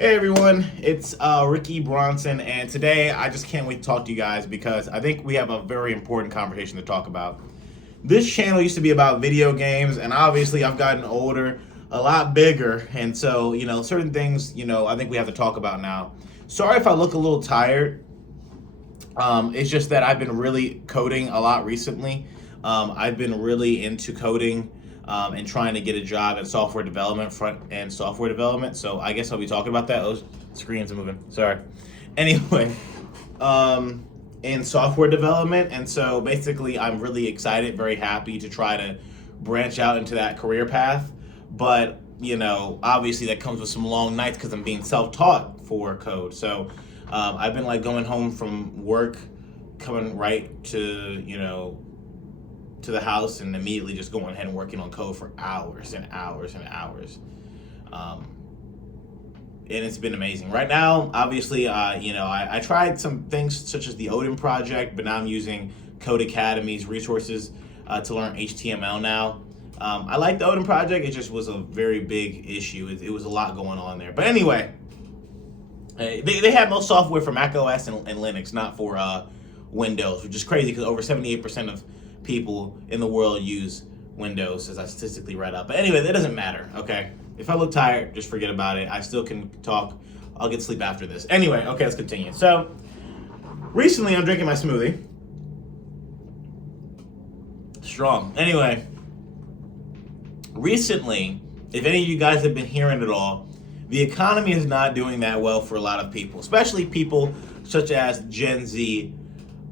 Hey everyone, it's Ricky Bronson, and today I just can't wait to talk to you guys because I think we have a very important conversation to talk about. This channel used to be about video games, and obviously I've gotten older, a lot bigger, and so, certain things, I think we have to talk about now. Sorry if I look a little tired. It's just that I've been really coding a lot recently. I've been really into coding and trying to get a job in software development, front end software development. So I guess I'll be talking about that. Those screens are moving. Sorry. Anyway, in software development. And so basically, I'm really excited, very happy to try to branch out into that career path. But, obviously that comes with some long nights because I'm being self-taught for code. So I've been like going home from work, coming right to the house and immediately just going ahead and working on code for hours and hours and hours. And it's been amazing. Right now, obviously, I tried some things such as the Odin project, but now I'm using Code Academy's resources to learn HTML now. I like the Odin project. It just was a very big issue. It was a lot going on there. But anyway, they have most software for Mac OS and Linux, not for Windows, which is crazy because over 78% of people in the world use Windows, as I statistically read up. But anyway, that doesn't matter, okay? If I look tired, just forget about it. I still can talk. I'll get sleep after this. Anyway, okay, let's continue. So, recently I'm drinking my smoothie. Strong. Anyway, recently, if any of you guys have been hearing it all, the economy is not doing that well for a lot of people, especially people such as Gen Z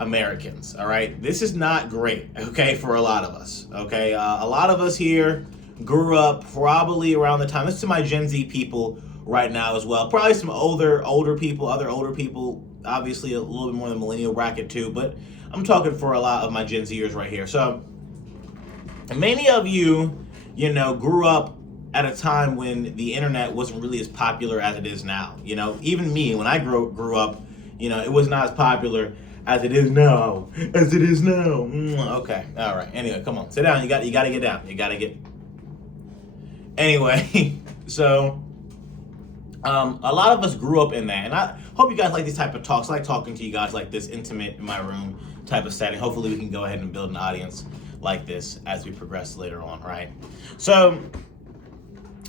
Americans, all right? This is not great, okay, for a lot of us, okay? A lot of us here grew up probably around the time, this is to my Gen Z people right now as well, probably some other older people, obviously a little bit more than the millennial bracket too, but I'm talking for a lot of my Gen Zers right here. So many of you, grew up at a time when the internet wasn't really as popular as it is now. Even me, when I grew up, it was not as popular as it is now. Okay, all right. Anyway, come on, sit down. You got to get down. Anyway, so a lot of us grew up in that, and I hope you guys like these type of talks. I like talking to you guys like this, intimate in my room type of setting. Hopefully, we can go ahead and build an audience like this as we progress later on, right? So,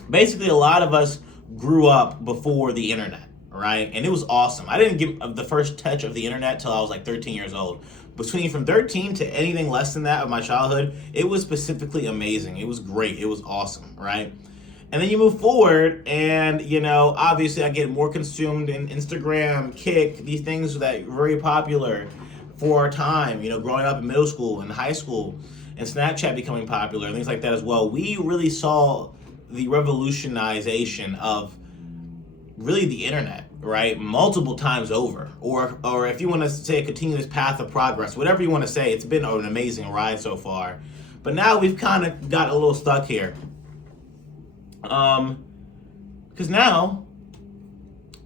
basically, a lot of us grew up before the internet. Right? And it was awesome. I didn't get the first touch of the internet till I was like 13 years old. From 13 to anything less than that of my childhood, it was specifically amazing. It was great. It was awesome, right? And then you move forward and, obviously I get more consumed in Instagram, Kick, these things that are very popular for our time, growing up in middle school and high school, and Snapchat becoming popular and things like that as well. We really saw the revolutionization of really the internet, right? Multiple times over, or if you want to say a continuous path of progress, whatever you want to say, it's been an amazing ride so far. But now we've kind of got a little stuck here. Because now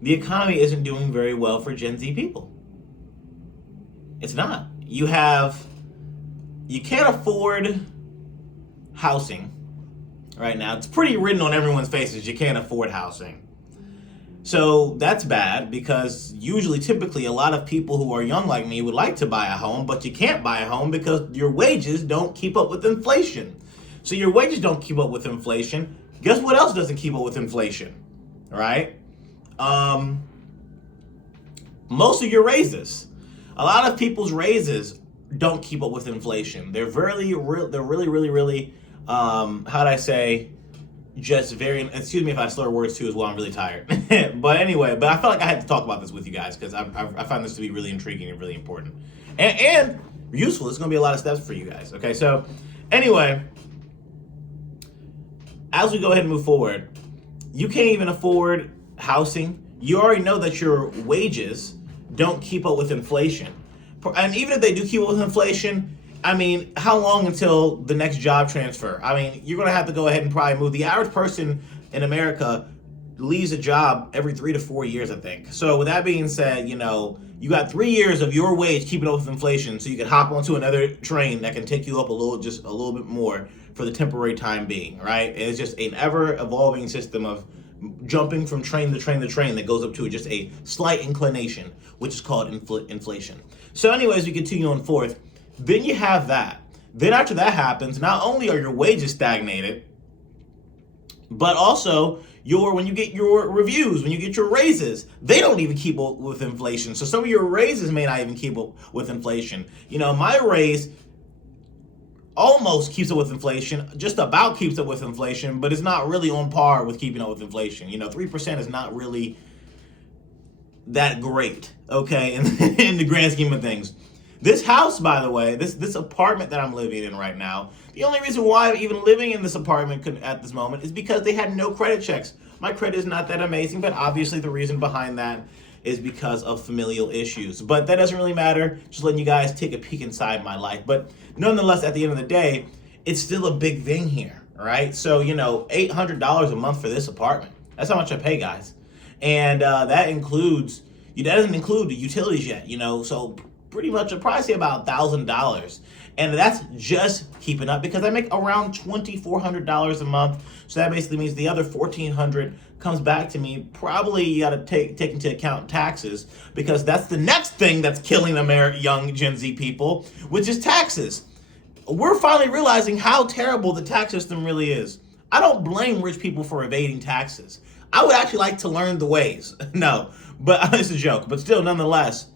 the economy isn't doing very well for Gen Z people. It's not. You can't afford housing right now. It's pretty written on everyone's faces. You can't afford housing. So that's bad because typically, a lot of people who are young like me would like to buy a home, but you can't buy a home because your wages don't keep up with inflation. So your wages don't keep up with inflation. Guess what else doesn't keep up with inflation, right? Most of your raises. A lot of people's raises don't keep up with inflation. They're really, just very, excuse me if I slur words too as well, I'm really tired. But I felt like I had to talk about this with you guys because I find this to be really intriguing and really important. And useful. There's going to be a lot of steps for you guys. Okay, so anyway, as we go ahead and move forward, you can't even afford housing. You already know that your wages don't keep up with inflation. And even if they do keep up with inflation, how long until the next job transfer? You're going to have to go ahead and probably move. The average person in America leaves a job every 3 to 4 years, I think. So with that being said, you got 3 years of your wage keeping up with inflation so you can hop onto another train that can take you up a little bit more for the temporary time being, right? And it's just an ever-evolving system of jumping from train to train to train that goes up to just a slight inclination, which is called inflation. So anyways, we continue on forth. Then you have that. Then after that happens, not only are your wages stagnated, but also when you get your reviews, when you get your raises, they don't even keep up with inflation. So some of your raises may not even keep up with inflation. My raise almost keeps up with inflation, just about keeps up with inflation, but it's not really on par with keeping up with inflation. 3% is not really that great, okay, in the grand scheme of things. This house, by the way, this apartment that I'm living in right now, the only reason why I'm even living in this apartment at this moment is because they had no credit checks. My credit is not that amazing, but obviously the reason behind that is because of familial issues. But that doesn't really matter. Just letting you guys take a peek inside my life. But nonetheless, at the end of the day, it's still a big thing here, all right? So, $800 a month for this apartment. That's how much I pay, guys. And that doesn't include the utilities yet, so pretty much I'd probably say about $1,000. And that's just keeping up because I make around $2,400 a month. So that basically means the other $1,400 comes back to me. Probably you got to take into account taxes, because that's the next thing that's killing young Gen Z people, which is taxes. We're finally realizing how terrible the tax system really is. I don't blame rich people for evading taxes. I would actually like to learn the ways. No, but it's a joke. But still, nonetheless,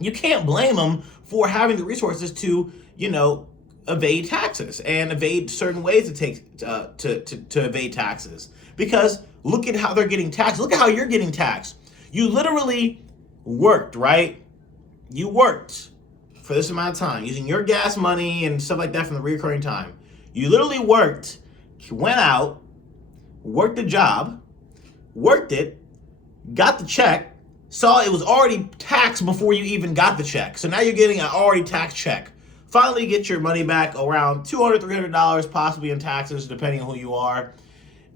you can't blame them for having the resources to, evade taxes and evade certain ways to evade taxes. Because look at how they're getting taxed. Look at how you're getting taxed. You literally worked, right? You worked for this amount of time using your gas money and stuff like that from the recurring time. You literally worked, went out, worked a job, worked it, got the check, saw it was already taxed before you even got the check. So now you're getting an already taxed check. Finally get your money back around $200, $300 possibly in taxes, depending on who you are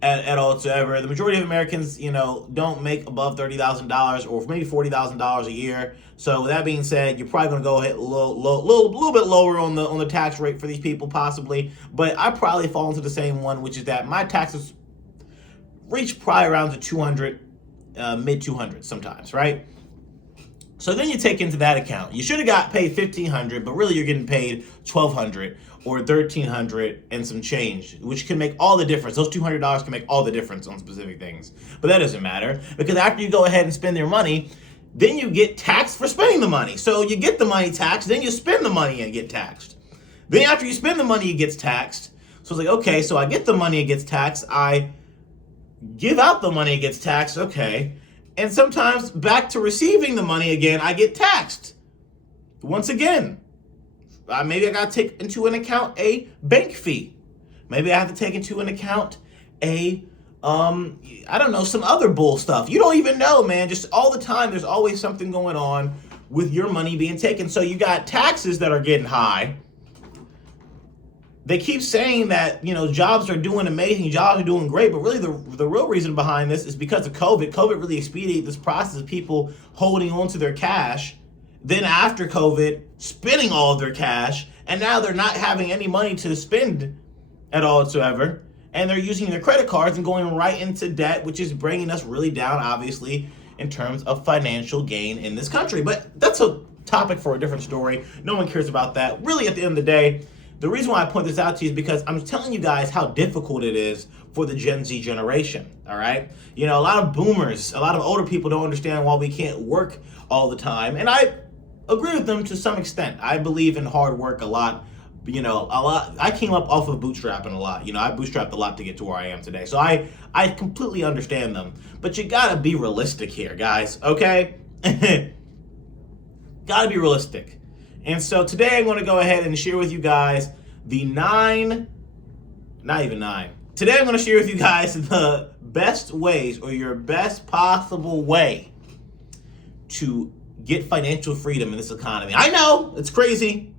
at all whatsoever. The majority of Americans, don't make above $30,000 or maybe $40,000 a year. So with that being said, you're probably going to go ahead a little bit lower on the tax rate for these people possibly. But I probably fall into the same one, which is that my taxes reach probably around the 200, mid 200s sometimes, right? So then you take into that account. You should have got paid $1,500, but really you're getting paid $1,200 or $1,300 and some change, which can make all the difference. Those $200 can make all the difference on specific things. But that doesn't matter, because after you go ahead and spend your money, then you get taxed for spending the money. So you get the money taxed, then you spend the money and get taxed. Then after you spend the money, it gets taxed. So it's like, okay, so I get the money, it gets taxed. I give out the money, it gets taxed. Okay. And sometimes back to receiving the money again, I get taxed. Once again, maybe I got to take into an account a bank fee. Maybe I have to take into an account some other bull stuff. You don't even know, man. Just all the time, there's always something going on with your money being taken. So you got taxes that are getting high. They keep saying that, jobs are doing amazing, jobs are doing great, but really the real reason behind this is because of COVID. COVID really expedited this process of people holding on to their cash. Then after COVID, spending all of their cash, and now they're not having any money to spend at all whatsoever. And they're using their credit cards and going right into debt, which is bringing us really down, obviously, in terms of financial gain in this country. But that's a topic for a different story. No one cares about that. Really, at the end of the day, the reason why I point this out to you is because I'm telling you guys how difficult it is for the Gen Z generation, all right? A lot of boomers, a lot of older people don't understand why we can't work all the time. And I agree with them to some extent. I believe in hard work a lot. A lot. I came up off of bootstrapping a lot. I bootstrapped a lot to get to where I am today. So I completely understand them. But you gotta be realistic here, guys, okay? Gotta be realistic. And so today I'm going to go ahead and share with you guys Today I'm going to share with you guys the best ways, or your best possible way, to get financial freedom in this economy. I know, it's crazy.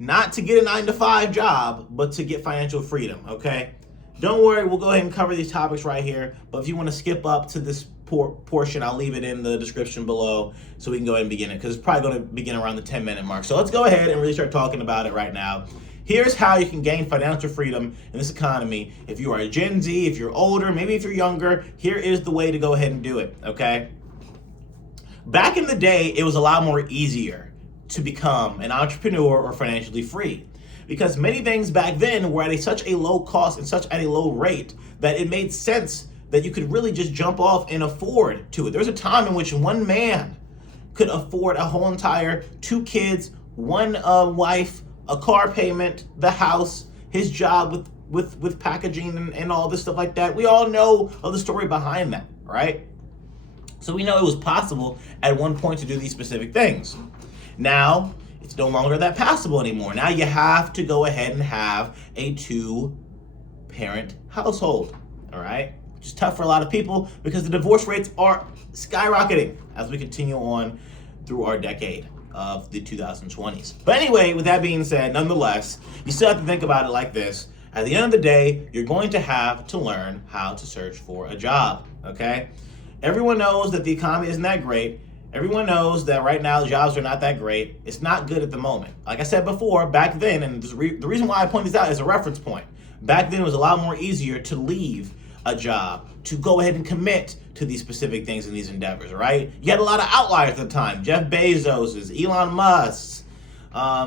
Not to get a 9-to-5 job, but to get financial freedom, okay? Don't worry, we'll go ahead and cover these topics right here. But if you want to skip up to this portion, I'll leave it in the description below so we can go ahead and begin it, because it's probably going to begin around the 10-minute mark. So let's go ahead and really start talking about it right now. Here's how you can gain financial freedom in this economy. If you are a Gen Z, if you're older, maybe if you're younger, here is the way to go ahead and do it, okay? Back in the day, it was a lot more easier to become an entrepreneur or financially free, because many things back then were at such a low cost and such at a low rate that it made sense that you could really just jump off and afford to it. There was a time in which one man could afford a whole entire 2 kids, 1 wife, a car payment, the house, his job with packaging and all this stuff like that. We all know of the story behind that, right? So we know it was possible at one point to do these specific things. Now, it's no longer that possible anymore. Now you have to go ahead and have a 2-parent household, all right? Which is tough for a lot of people because the divorce rates are skyrocketing as we continue on through our decade of the 2020s. But anyway, with that being said, nonetheless, you still have to think about it like this. At the end of the day, you're going to have to learn how to search for a job, okay? Everyone knows that the economy isn't that great. Everyone knows that right now the jobs are not that great. It's not good at the moment. Like I said before, back then, and the reason why I point this out is a reference point. Back then it was a lot more easier to leave a job, to go ahead and commit to these specific things and these endeavors, right? You had a lot of outliers at the time. Jeff Bezos's, Elon Musk's,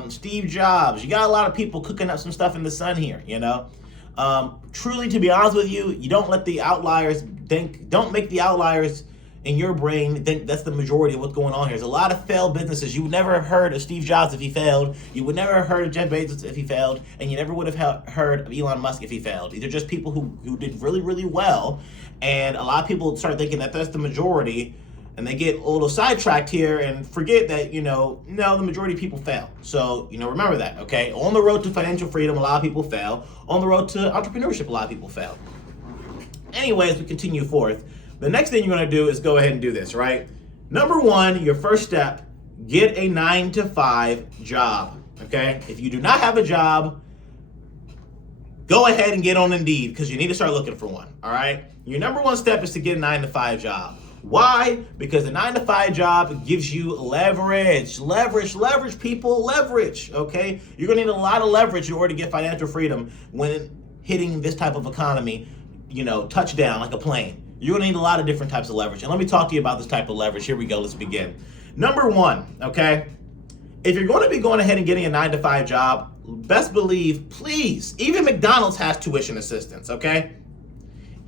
Steve Jobs. You got a lot of people cooking up some stuff in the sun here, you know? Truly, to be honest with you, you don't let the outliers don't make the outliers in your brain think that's the majority of what's going on here. There's a lot of failed businesses. You would never have heard of Steve Jobs if he failed. You would never have heard of Jeff Bezos if he failed. And you never would have heard of Elon Musk if he failed. These are just people who did really, really well. And a lot of people start thinking that that's the majority. And they get a little sidetracked here and forget that, no, the majority of people fail. So, remember that, okay? On the road to financial freedom, a lot of people fail. On the road to entrepreneurship, a lot of people fail. Anyway, as we continue forth, the next thing you're going to do is go ahead and do this, right? Number 1, your first step, get a 9-to-5 job, okay? If you do not have a job, go ahead and get on Indeed because you need to start looking for one, all right? Your number 1 step is to get a 9-to-5 job. Why? Because the 9-to-5 job gives you leverage, people, leverage, okay? You're going to need a lot of leverage in order to get financial freedom when hitting this type of economy, touchdown like a plane. You're going to need a lot of different types of leverage. And let me talk to you about this type of leverage. Here we go. Let's begin. Number 1, okay? If you're going to be going ahead and getting a 9-to-5 job, best believe, please, even McDonald's has tuition assistance, okay?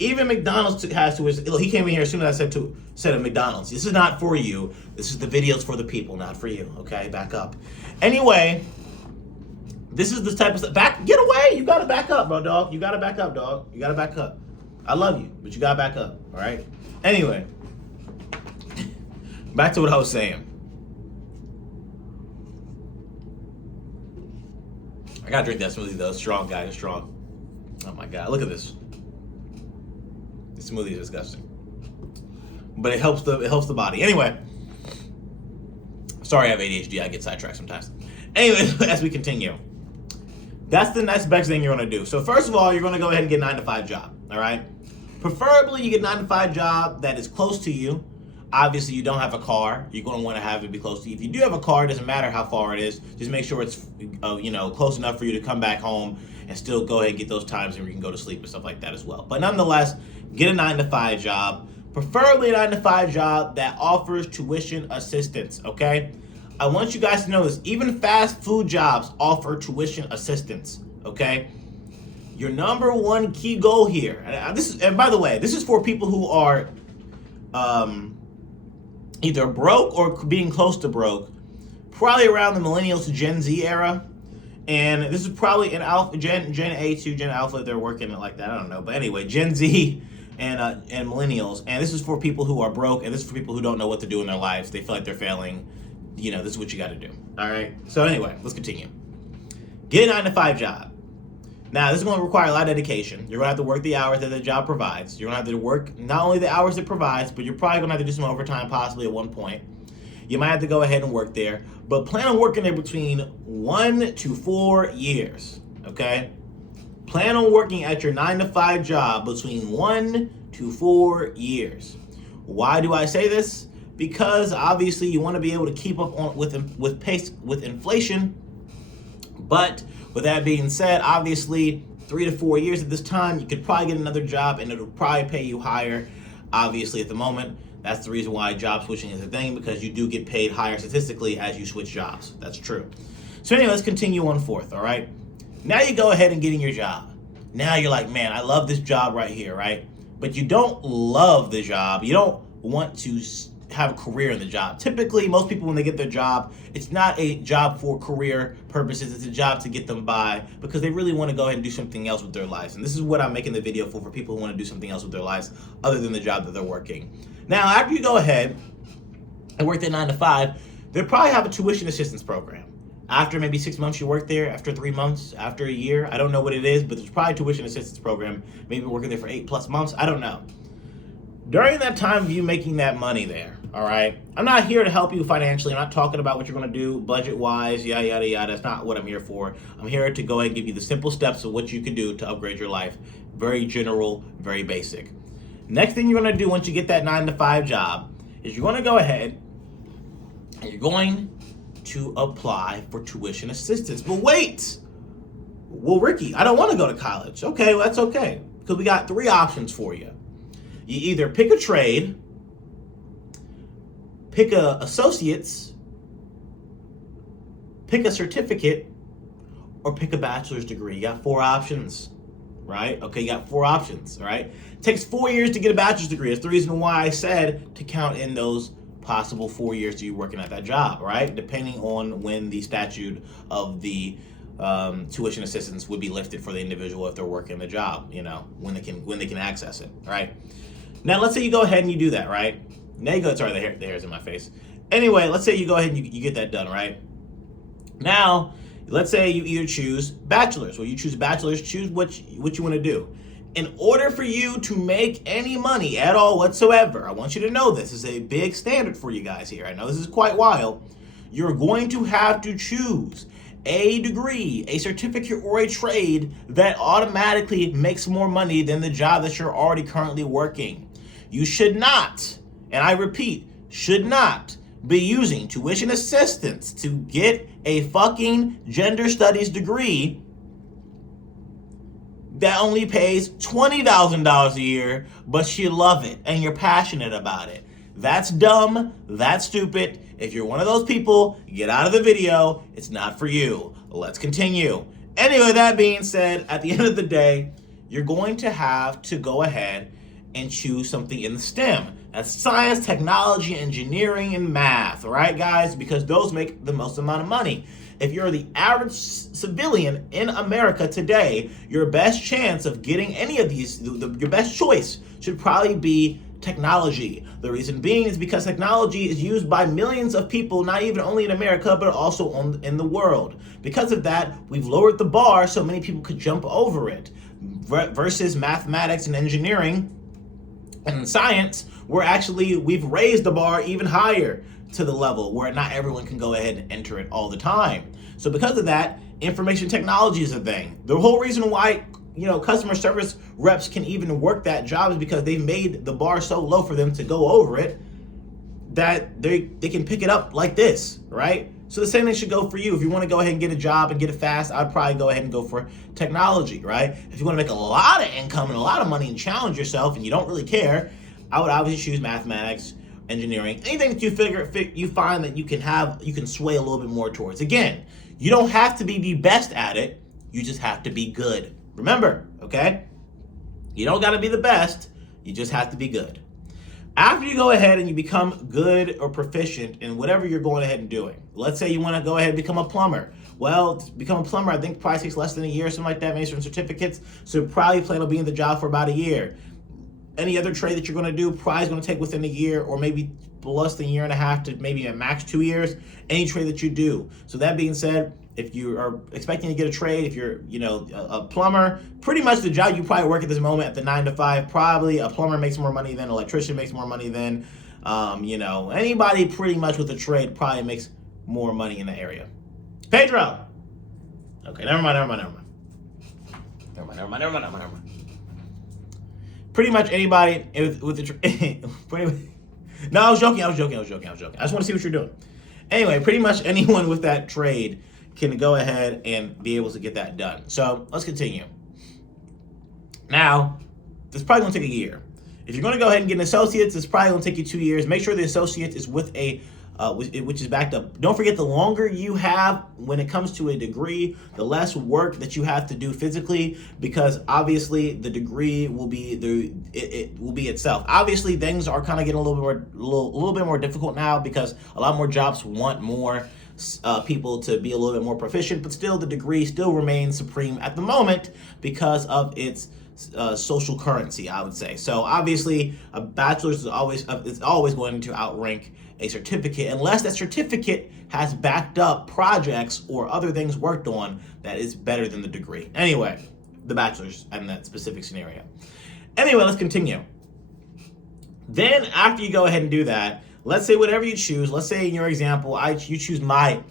Even McDonald's has tuition. He came in here as soon as I said McDonald's. This is not for you. This is the videos for the people, not for you, okay? Back up. Anyway, this is the type of stuff. Get away. You got to back up, bro, dog. You got to back up, dog. You got to back up. I love you, but you got to back up, all right? Anyway, back to what I was saying. I got to drink that smoothie, though. Strong, guys. Strong. Oh, my God. Look at this. This smoothie is disgusting. But it helps the body. Anyway. Sorry I have ADHD. I get sidetracked sometimes. Anyway, as we continue. That's the next best thing you're going to do. So first of all, you're going to go ahead and get a 9-to-5 job, all right? Preferably, you get a 9-to-5 job that is close to you. Obviously, you don't have a car. You're going to want to have it be close to you. If you do have a car, it doesn't matter how far it is. Just make sure it's, close enough for you to come back home and still go ahead and get those times where you can go to sleep and stuff like that as well. But nonetheless, get a 9-to-5 job. Preferably a 9-to-5 job that offers tuition assistance, okay? I want you guys to know this. Even fast food jobs offer tuition assistance, okay? Your number 1 key goal here, and by the way, this is for people who are either broke or being close to broke, probably around the millennials to Gen Z era. And this is probably an Gen A to Gen Alpha, they're working it like that, I don't know. But anyway, Gen Z and millennials. And this is for people who are broke, and this is for people who don't know what to do in their lives. They feel like they're failing. This is what you got to do. All right? So anyway, let's continue. Get a 9-to-5 job. Now, this is going to require a lot of dedication. You're going to have to work the hours that the job provides. You're going to have to work not only the hours it provides, but you're probably going to have to do some overtime possibly at one point. You might have to go ahead and work there, but plan on working there between 1 to 4 years, okay? Plan on working at your 9-to-5 job between 1 to 4 years. Why do I say this? Because obviously you want to be able to keep up with inflation, but With that being said, obviously 3 to 4 years at this time, you could probably get another job and it'll probably pay you higher. Obviously at the moment, that's the reason why job switching is a thing, because you do get paid higher statistically as you switch jobs. That's true. So anyway, let's continue on forth, all right? Now you go ahead and get in your job. Now you're like, man, I love this job right here, right? But you don't love the job. You don't want to have a career in the job. Typically, most people, when they get their job, it's not a job for career purposes. It's a job to get them by because they really want to go ahead and do something else with their lives. And this is what I'm making the video for people who want to do something else with their lives other than the job that they're working. Now, after you go ahead and work that 9 to 5, they'll probably have a tuition assistance program. After maybe 6 months you work there, after 3 months, after a year, I don't know what it is, but there's probably a tuition assistance program. Maybe working there for 8+ months, I don't know. During that time of you making that money there, all right, I'm not here to help you financially. I'm not talking about what you're going to do budget-wise, yada, yada, yada. That's not what I'm here for. I'm here to go ahead and give you the simple steps of what you can do to upgrade your life. Very general, very basic. Next thing you're going to do once you get that 9 to 5 job is you're going to go ahead and you're going to apply for tuition assistance. But wait! Well, Ricky, I don't want to go to college. Okay, well, that's okay. Because we got 3 options for you. You either pick a trade, pick a associate's, pick a certificate, or pick a bachelor's degree. You got 4 options, right? Okay, you got 4 options, all right? It takes 4 years to get a bachelor's degree. That's the reason why I said to count in those possible 4 years to you working at that job, right? Depending on when the statute of the tuition assistance would be lifted for the individual if they're working the job, you know, when they can access it, right? Now, let's say you go ahead and you do that, right? Now you go, sorry, the hair's in my face. Anyway, let's say you go ahead and you get that done, right? Now, let's say you either choose bachelor's. Well, you choose bachelor's, choose what you want to do. In order for you to make any money at all whatsoever, I want you to know this is a big standard for you guys here. I know this is quite wild. You're going to have to choose a degree, a certificate, or a trade that automatically makes more money than the job that you're already currently working. You should not, and I repeat, should not be using tuition assistance to get a fucking gender studies degree that only pays $20,000 a year, but you love it and you're passionate about it. That's dumb. That's stupid. If you're one of those people, get out of the video. It's not for you. Let's continue. Anyway, that being said, at the end of the day, you're going to have to go ahead and choose something in the STEM. That's science, technology, engineering, and math, all right, guys? Because those make the most amount of money. If you're the average civilian in America today, your best chance of getting any of these, your best choice should probably be technology. The reason being is because technology is used by millions of people, not even only in America, but also in the world. Because of that, we've lowered the bar so many people could jump over it. Versus mathematics and engineering and science, we've raised the bar even higher to the level where not everyone can go ahead and enter it all the time. So because of that, information technology is a thing. The whole reason why, you know, customer service reps can even work that job is because they've made the bar so low for them to go over it that they can pick it up like this, right? So the same thing should go for you. If you want to go ahead and get a job and get it fast, I'd probably go ahead and go for technology, right? If you want to make a lot of income and a lot of money and challenge yourself and you don't really care, I would obviously choose mathematics, engineering, anything that you find that you can sway a little bit more towards. Again, you don't have to be the best at it, you just have to be good. Remember, okay? You don't got to be the best, you just have to be good. After you go ahead and you become good or proficient in whatever you're going ahead and doing, let's say you want to go ahead and become a plumber. Well, to become a plumber, I think probably takes less than a year or something like that, maybe some certificates, so probably plan on being in the job for about a year. Any other trade that you're going to do probably is going to take within a year or maybe less than a year and a half to maybe a max 2 years, any trade that you do. So that being said, if you are expecting to get a trade, if you're, you know, a plumber, pretty much the job you probably work at this moment at the 9 to 5, probably a plumber makes more money than an electrician makes more money than, you know, anybody pretty much with a trade probably makes more money in the area. Pedro. Okay, never mind. Pretty much anybody with the no, I was joking. I just want to see what you're doing. Anyway, pretty much anyone with that trade, can go ahead and be able to get that done. So let's continue. Now, this is probably going to take a year. If you're going to go ahead and get an associate's, it's probably going to take you 2 years. Make sure the associate is with a which is backed up. Don't forget, the longer you have when it comes to a degree, the less work that you have to do physically, because obviously the degree will be it will be itself. Obviously, things are kind of getting a little bit more difficult now, because a lot more jobs want more people to be a little bit more proficient, but still the degree still remains supreme at the moment because of its social currency, I would say. So obviously a bachelor's is always going to outrank a certificate, unless that certificate has backed up projects or other things worked on that is better than the degree. Anyway, the bachelor's in that specific scenario. Anyway, let's continue. Then after you go ahead and do that, let's say whatever you choose, let's say in your example, you choose my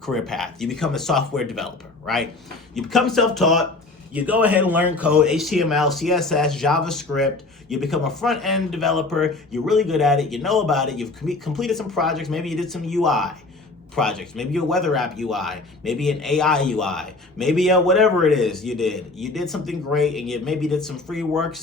career path. You become a software developer, right? You become self-taught. You go ahead and learn code, HTML, CSS, JavaScript. You become a front-end developer. You're really good at it. You know about it. You've completed some projects. Maybe you did some UI projects. Maybe a weather app UI. Maybe an AI UI. Maybe whatever it is you did. You did something great, and you maybe did some free work.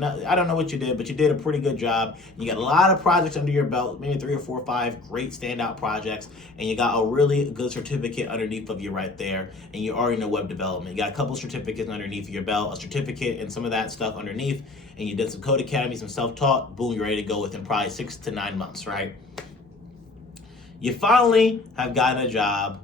I don't know what you did, but you did a pretty good job. You got a lot of projects under your belt, maybe 3 or 4 or 5 great standout projects, and you got a really good certificate underneath of you right there, and you already know web development. You got a couple certificates underneath your belt, a certificate and some of that stuff underneath, and you did some code academy, some self-taught. Boom, you're ready to go within probably 6 to 9 months, right? You finally have gotten a job,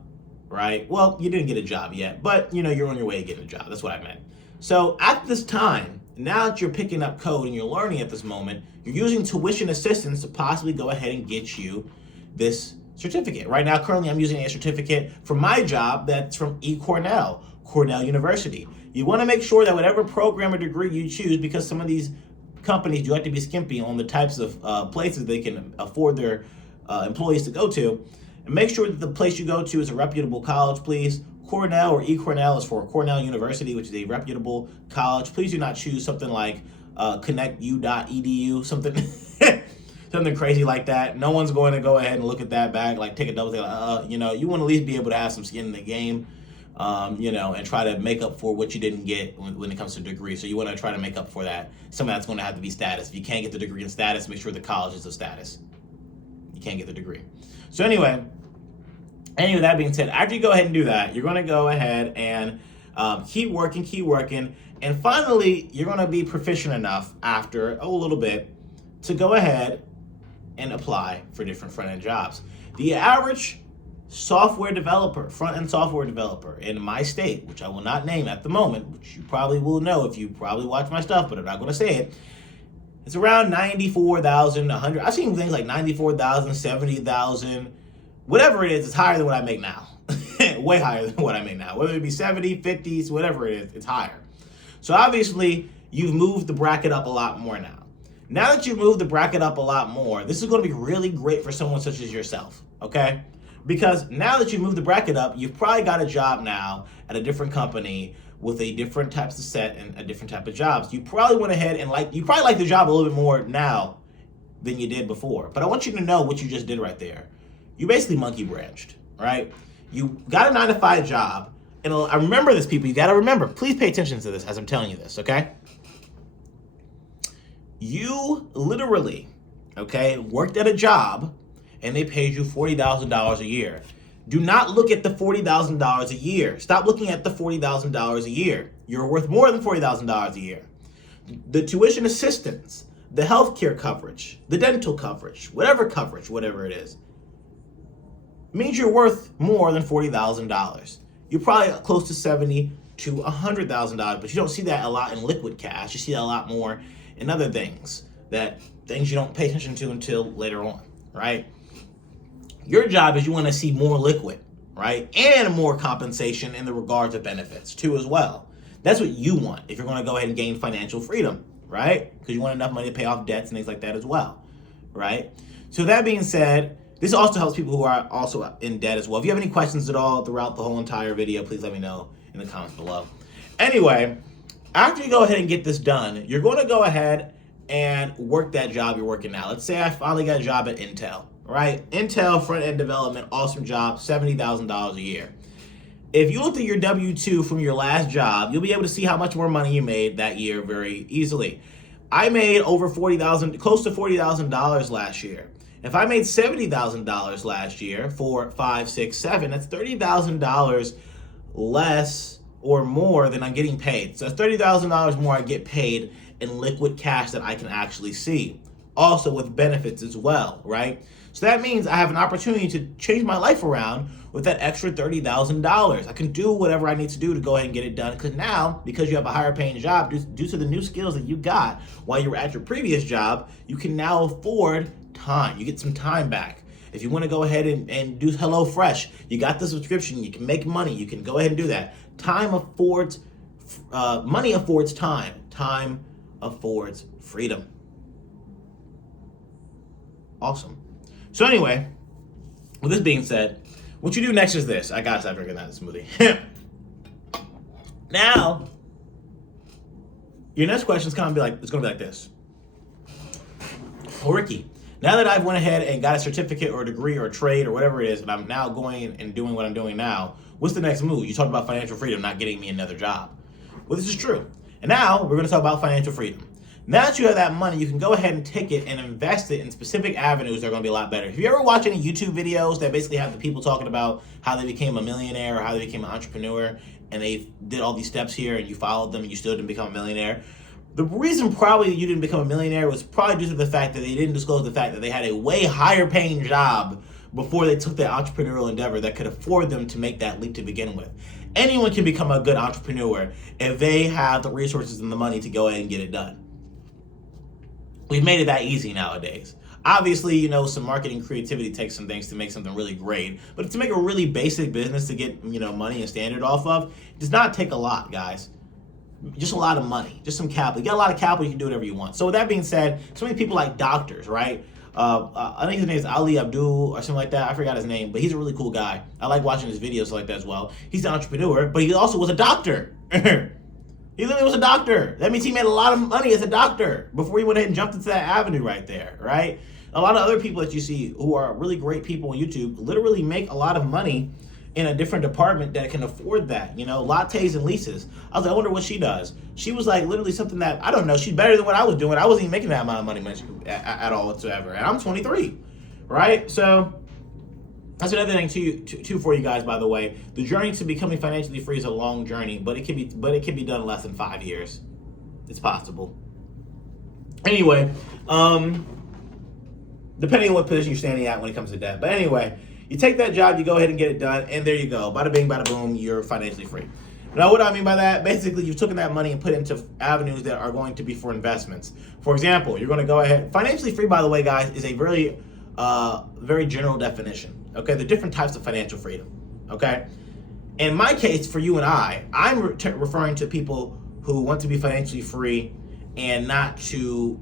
right? Well, you didn't get a job yet, but you're on your way to getting a job. That's what I meant. So at this time, now that you're picking up code and you're learning at this moment, you're using tuition assistance to possibly go ahead and get you this certificate. Right now, currently, I'm using a certificate for my job that's from Cornell University. You want to make sure that whatever program or degree you choose, because some of these companies do have to be skimpy on the types of places they can afford their employees to go to, and make sure that the place you go to is a reputable college, please. Cornell or Cornell is for Cornell University, which is a reputable college. Please do not choose something like connectu.edu, something crazy like that. No one's going to go ahead and look at that back, like take a double take. You want to at least be able to have some skin in the game, and try to make up for what you didn't get when it comes to degree. So you want to try to make up for that. Some of that's going to have to be status. If you can't get the degree in status, make sure the college is of status. You can't get the degree. So anyway, that being said, after you go ahead and do that, you're going to go ahead and keep working, and finally, you're going to be proficient enough after a little bit to go ahead and apply for different front-end jobs. The average software developer, front-end software developer in my state, which I will not name at the moment, which you probably will know if you probably watch my stuff, but I'm not going to say it, it's around 94,000, 100. I've seen things like 94,000, 70,000, whatever it is, it's higher than what I make now. Way higher than what I make now. Whether it be 70, 50s, whatever it is, it's higher. So obviously, you've moved the bracket up a lot more now. Now that you've moved the bracket up a lot more, this is going to be really great for someone such as yourself, okay? Because now that you've moved the bracket up, you've probably got a job now at a different company with a different types of set and a different type of jobs. You probably went ahead and you probably like the job a little bit more now than you did before. But I want you to know what you just did right there. You basically monkey branched, right? You got a 9-to-5 job. And I remember this, people. You got to remember. Please pay attention to this as I'm telling you this, okay? You literally, worked at a job and they paid you $40,000 a year. Do not look at the $40,000 a year. Stop looking at the $40,000 a year. You're worth more than $40,000 a year. The tuition assistance, the healthcare coverage, the dental coverage, whatever it is, means you're worth more than $40,000. You're probably close to $70,000 to $100,000, but you don't see that a lot in liquid cash. You see that a lot more in other things you don't pay attention to until later on, right? Your job is you want to see more liquid, right? And more compensation in the regards of benefits too as well. That's what you want if you're going to go ahead and gain financial freedom, right? Because you want enough money to pay off debts and things like that as well, right? So that being said, this also helps people who are also in debt as well. If you have any questions at all throughout the whole entire video, please let me know in the comments below. Anyway, after you go ahead and get this done, you're going to go ahead and work that job you're working now. Let's say I finally got a job at Intel, right? Intel front-end development, awesome job, $70,000 a year. if you looked at your W-2 from your last job, you'll be able to see how much more money you made that year very easily. I made over close to $40,000 last year. If I made $70,000 last year for 5, 6, 7, that's $30,000 less or more than I'm getting paid. So that's $30,000 more I get paid in liquid cash that I can actually see. Also with benefits as well, right? So that means I have an opportunity to change my life around with that extra $30,000. I can do whatever I need to do to go ahead and get it done. Because now, because you have a higher paying job, due to the new skills that you got while you were at your previous job, you can now afford time. You get some time back. If you want to go ahead and do HelloFresh, you got the subscription, you can make money, you can go ahead and do that. Money affords time. Time affords freedom. Awesome. So anyway, with this being said, what you do next is this. I gotta stop drinking that smoothie. Now, your next question is it's gonna be like this. Oh, Ricky, now that I've went ahead and got a certificate or a degree or a trade or whatever it is, and I'm now going and doing what I'm doing now, what's the next move? You talked about financial freedom not getting me another job. Well, this is true. And now we're gonna talk about financial freedom. Now that you have that money, you can go ahead and take it and invest it in specific avenues that are going to be a lot better. Have you ever watched any YouTube videos that basically have the people talking about how they became a millionaire or how they became an entrepreneur, and they did all these steps here and you followed them and you still didn't become a millionaire? The reason probably you didn't become a millionaire was probably due to the fact that they didn't disclose the fact that they had a way higher paying job before they took that entrepreneurial endeavor that could afford them to make that leap to begin with. Anyone can become a good entrepreneur if they have the resources and the money to go ahead and get it done. We've made it that easy nowadays. Obviously, some marketing creativity takes some things to make something really great, but to make a really basic business to get, money and standard off of, it does not take a lot, guys. Just a lot of money, just some capital. You got a lot of capital, you can do whatever you want. So with that being said, so many people like doctors, right? I think his name is Ali Abdul or something like that. I forgot his name, but he's a really cool guy. I like watching his videos like that as well. He's an entrepreneur, but he also was a doctor. He literally was a doctor. That means he made a lot of money as a doctor before he went ahead and jumped into that avenue right there, right? A lot of other people that you see who are really great people on YouTube literally make a lot of money in a different department that can afford that, lattes and leases. I was like, I wonder what she does. She was like literally something that, I don't know, she's better than what I was doing. I wasn't even making that amount of money at all whatsoever. And I'm 23, right? So that's another thing too for you guys, by the way. The journey to becoming financially free is a long journey, but it can be done in less than 5 years. It's possible. Anyway, depending on what position you're standing at when it comes to debt. But anyway, you take that job, you go ahead and get it done, and there you go. Bada bing, bada boom, you're financially free. Now, what do I mean by that? Basically, you've taken that money and put it into avenues that are going to be for investments. For example, you're going to go ahead. Financially free, by the way, guys, is a very general definition. Okay, the different types of financial freedom. Okay, in my case, for you and I'm referring to people who want to be financially free and not to,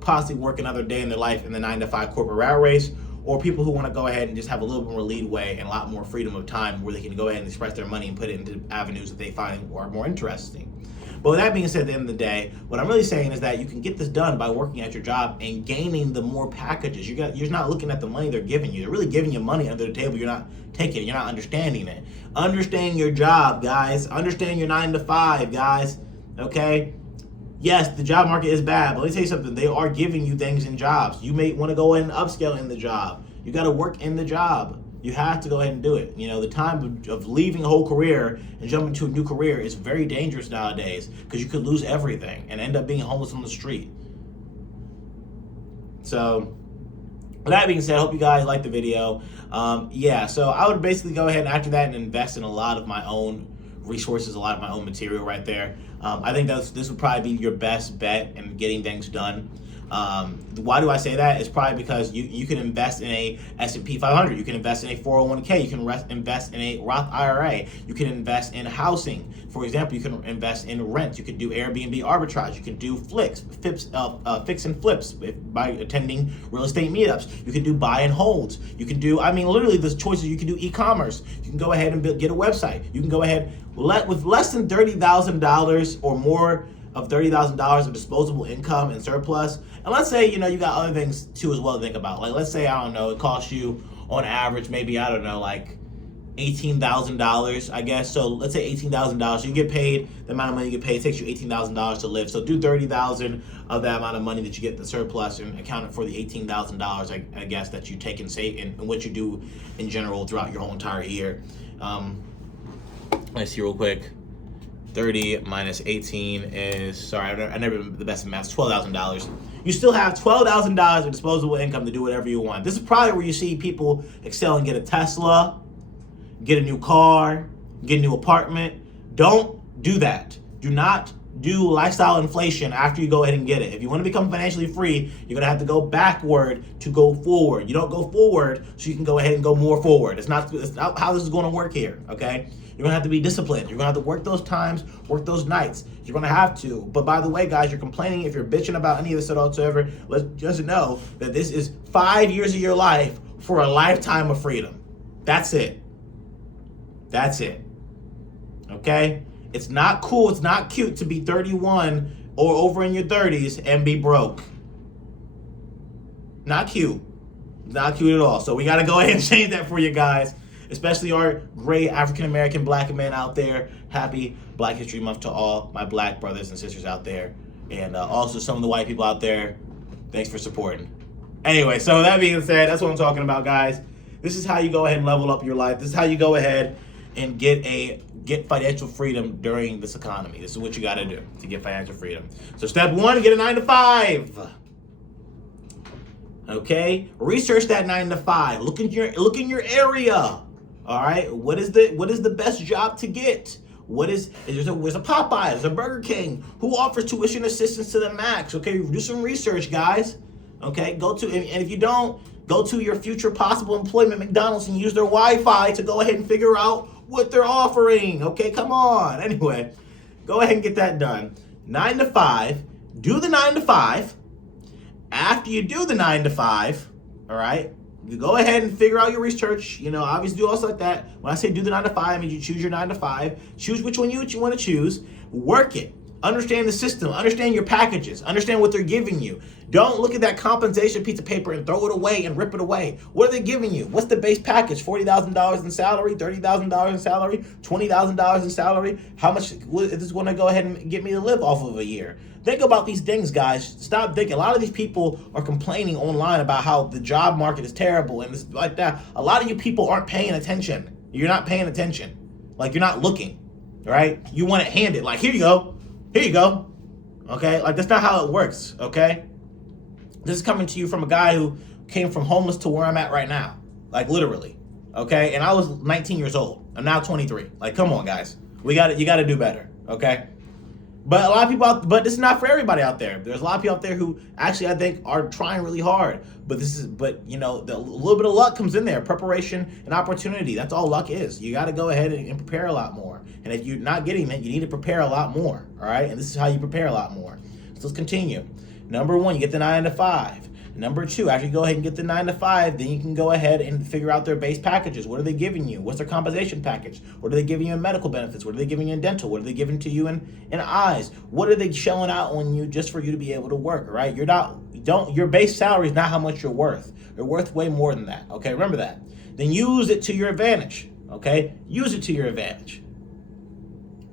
possibly work another day in their life in the 9-to-5 corporate rat race, or people who want to go ahead and just have a little bit more leeway and a lot more freedom of time where they can go ahead and express their money and put it into avenues that they find are more interesting. But with that being said, at the end of the day, what I'm really saying is that you can get this done by working at your job and gaining the more packages. You're not looking at the money they're giving you. They're really giving you money under the table. You're not taking it. You're not understanding it. Understand your job, guys. Understand your 9-to-5, guys. Okay? Yes, the job market is bad, but let me tell you something. They are giving you things in jobs. You may want to go in and upscale in the job. You got to work in the job. You have to go ahead and do it. The time of leaving a whole career and jumping to a new career is very dangerous nowadays because you could lose everything and end up being homeless on the street. So, with that being said, I hope you guys liked the video. So I would basically go ahead and after that and invest in a lot of my own resources, a lot of my own material right there. I think this would probably be your best bet in getting things done. Why do I say that? It's probably because you can invest in a S&P 500. You can invest in a 401k. You can invest in a Roth IRA. You can invest in housing. For example, you can invest in rent. You can do Airbnb arbitrage. You can do fix and flips by attending real estate meetups. You can do buy and holds. You can do, literally there's choices. You can do e-commerce. You can go ahead and get a website. You can go ahead with less than $30,000 or more of $30,000 of disposable income and surplus. And let's say, you got other things too as well to think about. Like, let's say, I don't know, it costs you on average, maybe, I don't know, like $18,000, I guess. So let's say $18,000. So you get paid the amount of money you get paid. It takes you $18,000 to live. So do 30,000 of that amount of money that you get the surplus and account it for the $18,000, I guess, that you take and save and what you do in general throughout your whole entire year. Let's see real quick. 30 minus 18 is, sorry, I never been the best at math, $12,000. You still have $12,000 of disposable income to do whatever you want. This is probably where you see people excel and get a Tesla, get a new car, get a new apartment. Don't do that. Do not do lifestyle inflation after you go ahead and get it. If you want to become financially free, you're going to have to go backward to go forward. You don't go forward so you can go ahead and go more forward. It's not how this is going to work here, okay? You're going to have to be disciplined. You're going to have to work those times, work those nights. You're going to have to. But by the way, guys, you're complaining, if you're bitching about any of this at all whatsoever, let's just know that this is 5 years of your life for a lifetime of freedom. That's it. That's it. Okay? It's not cool, it's not cute to be 31 or over in your 30s and be broke. Not cute. Not cute at all. So we got to go ahead and change that for you guys, especially our great African-American black men out there. Happy Black History Month to all my black brothers and sisters out there. And also some of the white people out there, thanks for supporting. Anyway, so that being said, that's what I'm talking about, guys. This is how you go ahead and level up your life. This is how you go ahead and get financial freedom during this economy. This is what you got to do to get financial freedom. So step 1, get a 9-to-5. Okay, research that 9-to-5. Look in your area. All right, what is the best job to get? There's a Popeye, there's a Burger King who offers tuition assistance to the max. Okay, do some research, guys. Okay, and if you don't, go to your future possible employment McDonald's and use their Wi-Fi to go ahead and figure out what they're offering. Okay, come on. Anyway, go ahead and get that done. 9-to-5. Do the 9-to-5. After you do the 9-to-5, all right, you go ahead and figure out your research. Obviously do all stuff like that. When I say do the 9-to-5, I mean you choose your 9-to-5. Choose which one you want to choose. Work it. Understand the system. Understand your packages. Understand what they're giving you. Don't look at that compensation piece of paper and throw it away and rip it away. What are they giving you? What's the base package? $40,000 in salary, $30,000 in salary, $20,000 in salary? How much is this going to go ahead and get me to live off of a year? Think about these things, guys. Stop thinking. A lot of these people are complaining online about how the job market is terrible and it's like that. A lot of you people aren't paying attention. You're not paying attention. Like, you're not looking, right? You want it handed. Like, here you go. Here you go. Okay? Like, that's not how it works, okay? This is coming to you from a guy who came from homeless to where I'm at right now. Like, literally. Okay? And I was 19 years old. I'm now 23. Like, come on, guys. You got to do better, okay? But a lot of people but this is not for everybody out there. There's a lot of people out there who actually, I think, are trying really hard. But a little bit of luck comes in there. Preparation and opportunity. That's all luck is. You got to go ahead and prepare a lot more. And if you're not getting it, you need to prepare a lot more. All right? And this is how you prepare a lot more. So let's continue. Number 1, you get the 9-to-5. Number 2, after you go ahead and get the 9-to-5, then you can go ahead and figure out their base packages. What are they giving you? What's their compensation package? What are they giving you in medical benefits? What are they giving you in dental? What are they giving to you in eyes? What are they shelling out on you just for you to be able to work, right? Your base salary is not how much you're worth. You're worth way more than that, okay? Remember that. Then use it to your advantage, okay? Use it to your advantage.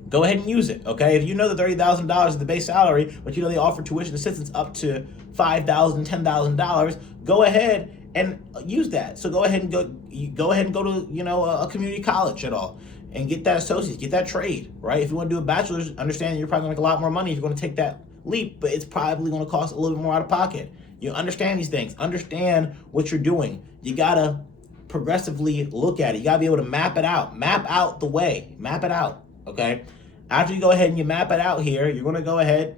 Go ahead and use it, okay? If you know that $30,000 is the base salary, but you know they offer tuition assistance up to $5,000, $10,000, go ahead and use that. So go ahead and go to a community college at all and get that associate's, get that trade, right? If you want to do a bachelor's, understand you're probably going to make a lot more money if you're going to take that leap, but it's probably going to cost a little bit more out of pocket. You understand these things. Understand what you're doing. You got to progressively look at it. You got to be able to map it out. Map out the way. Map it out, okay? After you go ahead and you map it out here, you're going to go ahead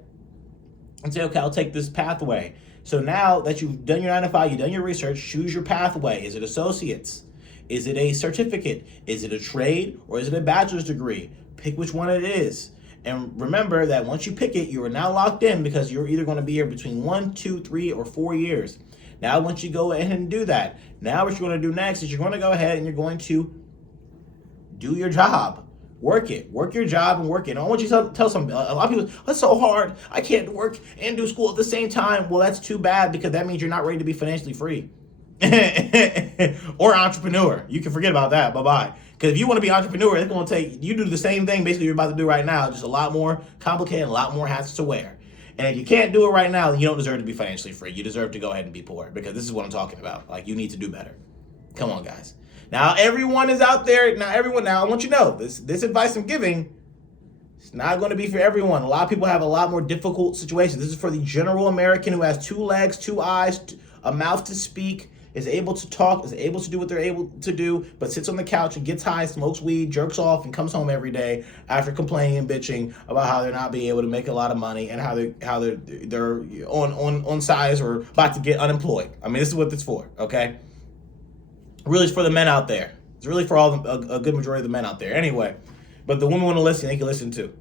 and say, okay, I'll take this pathway. So now that you've done your 9-to-5, you've done your research, choose your pathway. Is it associates? Is it a certificate? Is it a trade? Or is it a bachelor's degree? Pick which one it is. And remember that once you pick it, you are now locked in because you're either going to be here between 1, 2, 3, or 4 years. Now, once you go ahead and do that, now what you're going to do next is you're going to go ahead and you're going to do your job. Work it. Work your job and work it. I want you to tell some, a lot of people, that's so hard. I can't work and do school at the same time. Well, that's too bad because that means you're not ready to be financially free. Or entrepreneur. You can forget about that. Bye-bye. Because if you want to be an entrepreneur, it's going to take, you do the same thing basically you're about to do right now, just a lot more complicated, a lot more hats to wear. And if you can't do it right now, then you don't deserve to be financially free. You deserve to go ahead and be poor, because this is what I'm talking about. Like, you need to do better. Come on, guys. Now, everyone is out there. Now, I want you to know, this advice I'm giving, it's not going to be for everyone. A lot of people have a lot more difficult situations. This is for the general American who has 2 legs, 2 eyes, a mouth to speak, is able to talk, is able to do what they're able to do, but sits on the couch and gets high, smokes weed, jerks off, and comes home every day after complaining and bitching about how they're not being able to make a lot of money and how they're on size or about to get unemployed. I mean, this is what it's for, okay? Really, it's for the men out there. It's really for a good majority of the men out there. Anyway, but the women want to listen, they can listen too.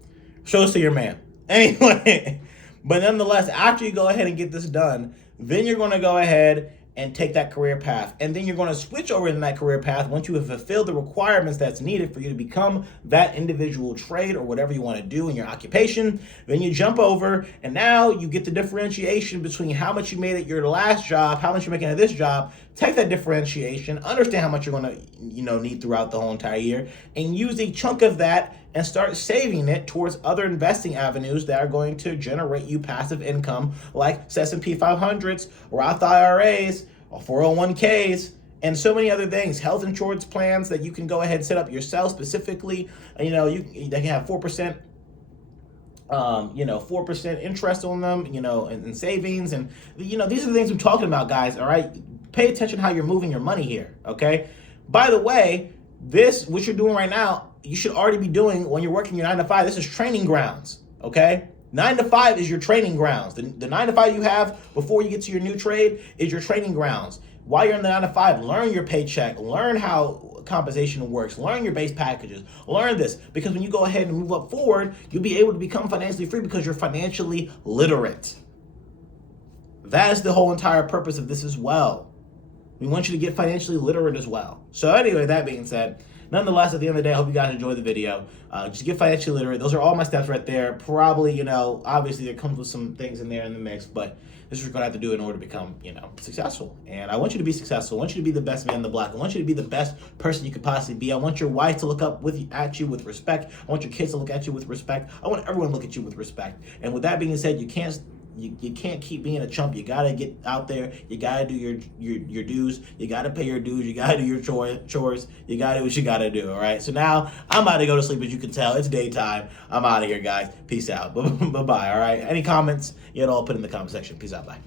Show us to your man. Anyway, but nonetheless, after you go ahead and get this done, then you're going to go ahead and take that career path. And then you're going to switch over in that career path once you have fulfilled the requirements that's needed for you to become that individual trade or whatever you want to do in your occupation. Then you jump over, and now you get the differentiation between how much you made at your last job, how much you're making at this job. Take that differentiation, understand how much you're going to need throughout the whole entire year, and use a chunk of that and start saving it towards other investing avenues that are going to generate you passive income, like S&P 500s, Roth IRAs, 401ks, and so many other things. Health insurance plans that you can go ahead and set up yourself specifically. They can have 4%. 4% interest on them, and savings. And, these are the things I'm talking about, guys. All right. Pay attention how you're moving your money here. Okay. By the way, what you're doing right now, you should already be doing when you're working your 9 to 5. This is training grounds. Okay. 9 to 5 is your training grounds. The 9 to 5 you have before you get to your new trade is your training grounds. While you're in the 9 to 5, learn your paycheck, learn how compensation works, learn your base packages, learn this, because when you go ahead and move up forward, you'll be able to become financially free because you're financially literate. That is the whole entire purpose of this as well. We want you to get financially literate as well. So anyway, that being said, nonetheless, at the end of the day, I hope you guys enjoy the video. Just get financially literate. Those are all my steps right there. Probably, obviously there comes with some things in there in the mix, but this is what you're going to have to do in order to become, successful. And I want you to be successful. I want you to be the best man in the block. I want you to be the best person you could possibly be. I want your wife to look up at you with respect. I want your kids to look at you with respect. I want everyone to look at you with respect. And with that being said, you can't keep being a chump. You gotta get out there. You gotta do your dues. You gotta pay your dues. You gotta do your chores. You gotta do what you gotta do. All right. So now I'm about to go to sleep. As you can tell, it's daytime. I'm out of here, guys. Peace out. Bye bye. All right. Any comments? All put in the comment section. Peace out. Bye.